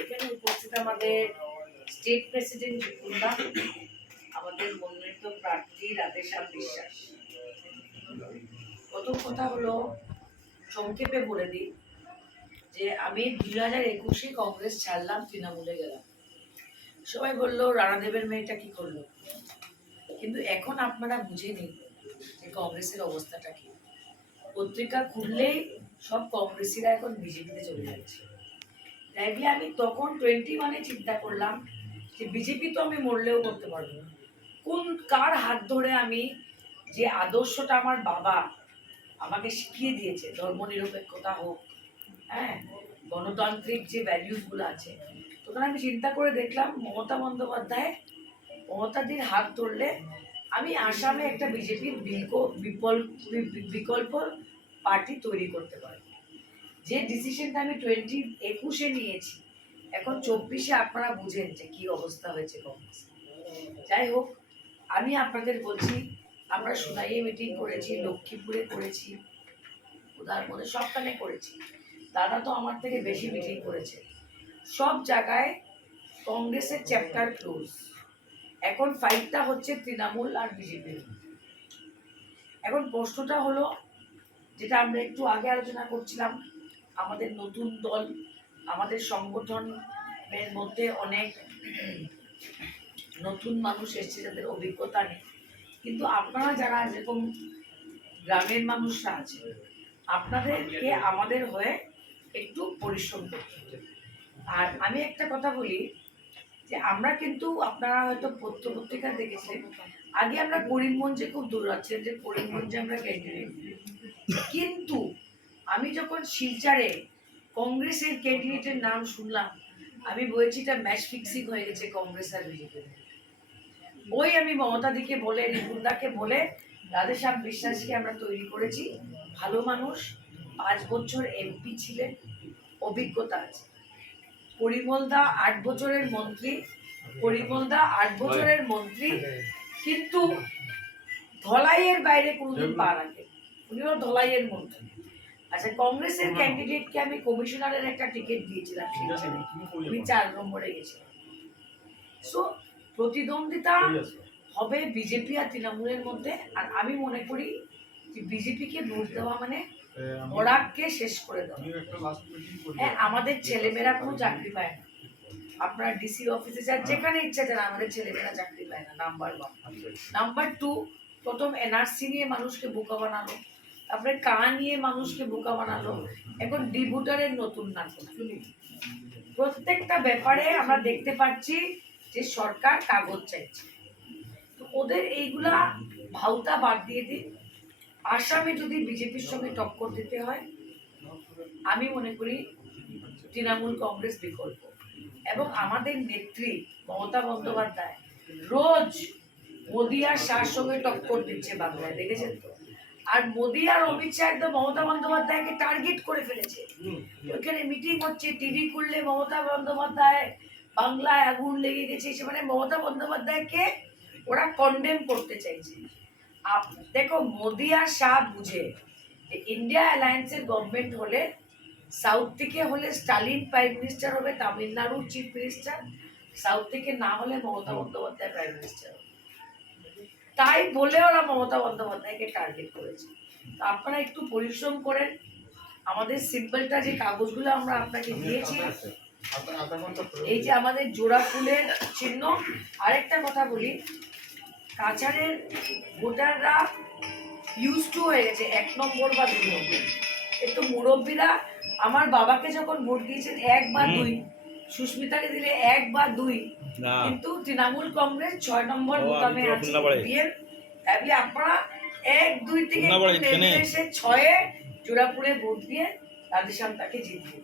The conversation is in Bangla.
এখানে উপস্থিত আমাদের স্টেট প্রেসিডেন্ট জিতুলদা, আমাদের মনোনীত প্রার্থী রাধেশ্যাম বিশ্বাস। প্রথম কথা হলো, সংক্ষেপে বলে দিই যে আমি 2021-এ কংগ্রেস ছাড়লাম, তৃণমূলে গেলাম। সবাই বললো রানাদেবের মেয়েটা কি করলো, কিন্তু এখন আপনারা বুঝে নিন যে কংগ্রেসের অবস্থাটা কি। পত্রিকা খুললেই সব কংগ্রেসীরা এখন বিজেপিতে চলে যাচ্ছে। তাই বলে আমি তখন 21-এ চিন্তা করলাম যে বিজেপি তো আমি মরলেও করতে পারবো না। কার হাত ধরে আমি যে আদর্শটা আমার বাবা আমাকে শিখিয়ে দিয়েছে, ধর্মনিরপেক্ষতা হোক, হ্যাঁ, গণতান্ত্রিক যে ভ্যালিউসগুলো আছে, তখন আমি চিন্তা করে দেখলাম মমতাদির হাত ধরলে আমি আসামে একটা বিজেপির বিকল্প পার্টি তৈরি করতে পারি। যে ডিসিশনটা আমি 2021-এ নিয়েছি, এখন 24-এ আপনারা বুঝেন যে কি অবস্থা হয়েছে কংগ্রেস। যাই হোক, আমি আপনাদের বলছি, আমরা সোনাইয়ে মিটিং করেছি, লক্ষ্মীপুরে করেছি, উদারবনে, সবখানে করেছি। দাদা তো আমার থেকে বেশি মিটিং করেছে। সব জায়গায় কংগ্রেসের চ্যাপ্টার ক্লোজ। এখন ফাইটটা হচ্ছে তৃণমূল আর বিজেপির। এখন প্রশ্নটা হলো, যেটা আমরা একটু আগে আলোচনা করছিলাম, আমাদের নতুন দল, আমাদের সংগঠনের মধ্যে অনেক নতুন মানুষ এসছে যাদের অভিজ্ঞতা নেই, কিন্তু আপনারা যারা যেরকম গ্রামের মানুষরা আছে, আপনাদেরকে আমাদের হয়ে একটু পরিশ্রম করতে হবে। আর আমি একটা কথা বলি যে আমরা কিন্তু, আপনারা হয়তো পত্রিকা দেখেছেন, আগে আমরা করিমগঞ্জে খুব দৌড়াচ্ছিলাম যে করিমগঞ্জে আমরা ক্যান্ডিডেট, কিন্তু আমি যখন শিলচরে কংগ্রেসের ক্যান্ডিডেটের নাম শুনলাম, আমি বলছি এটা ম্যাচ ফিক্সিং হয়ে গেছে কংগ্রেস আর বিজেপি। ওই আমি মমতাদিকে বলে, রিপুনদাকে বলে, রাধেশ্যাম বিশ্বাসকে আমরা তৈরি করেছি। ভালো মানুষ, 5 বছর এমপি ছিলেন, অভিজ্ঞতা আছে। পরিমলদা 8 বছরের মন্ত্রী, কিন্তু ধলাইয়ের বাইরে কোনোদিন পা রাখেন, উনিও ধলাইয়ের মন্ত্রী। আচ্ছা, কংগ্রেসের ক্যান্ডিডেটকে আমি কমিশনারের একটা টিকিট দিয়েছিলাম, উনি 4 নম্বরে গেছিলেন। সো প্রতিদ্বন্দ্বিতা হবে বিজেপি আর তৃণমূলের মধ্যে। আর আমি মনে করি যে বিজেপিকে ভোট দেওয়া মানে বরাককে শেষ করে দেওয়া। হ্যাঁ, আমাদের ছেলেমেয়েরা কোনো চাকরি পায় না। আপনারা ডিসি অফিসে যান, যেখানে ইচ্ছা যান, আমাদের ছেলেমেয়েরা চাকরি পায় না, নাম্বার 1। নাম্বার 2, প্রথম এনআরসি নিয়ে মানুষকে বোকা বানালো, তারপরে নিয়ে মানুষকে বোকা বানালো, এখন ডিভোটারের নতুন নাটক। প্রত্যেকটা ব্যাপারে আমরা দেখতে পাচ্ছি যে সরকার কাগজ চাইছে। তো ওদের এইগুলা ভাউতা বাদ দিয়ে দিন। আসামে যদি বিজেপির সঙ্গে টক্কর দিতে হয়, আমি মনে করি তৃণমূল কংগ্রেস বিকল্প। এবং আমাদের নেত্রী মমতা বন্দ্যোপাধ্যায় রোজ মোদি আর শাহর সঙ্গে টক্কর দিচ্ছে বাংলায়, দেখেছেন তো? আর মোদি আর অমিত শাহ একদম মমতা বন্দ্যোপাধ্যায়কে টার্গেট করে ফেলেছে। ওইখানে মিটিং হচ্ছে, টিভি খুললে মমতা বন্দ্যোপাধ্যায়, বাংলায় আগুন লেগে গেছে, মানে মমতা বন্দ্যোপাধ্যায়কে ওরা কন্ডেম করতে চাইছে। দেখো, মোদি আর শাহ বুঝে ইন্ডিয়া অ্যালায়েন্সের গভর্নমেন্ট হলে, সাউথ থেকে হলে স্টালিন প্রাইম মিনিস্টার হবে, তামিলনাড়ুর চিফ মিনিস্টার, সাউথ থেকে না হলে মমতা বন্দ্যোপাধ্যায় প্রাইম মিনিস্টার হবে। তাই বলে ওরা মমতা বন্দ্যোপাধ্যায়কে টার্গেট করেছে। তো আপনারা একটু পরিশ্রম করেন। আমাদের সিম্পলটা যে কাগজগুলো আমরা আপনাকে দিয়েছি, এই যে আমাদের জোড়া ফুলের চিহ্ন। আরেকটা কথা বলি, কাছাড়ের ভোটাররা ইউজ টু হয়ে গেছে 1 নম্বর বা 2 নম্বর। একটু মুরব্বীরা আমার বাবাকে যখন ভোট দিয়েছেন 1 বা 2, সুস্মিতাকে দিলে 1 বা 2, কিন্তু তৃণমূল কংগ্রেস 6 নম্বর বোতামে আছে। তাই আপনারা 1, 2 থেকে এসে 6-এ জোড়াপুরে ভোট দিয়ে রাধেশ্যাম তাকে জিতবে।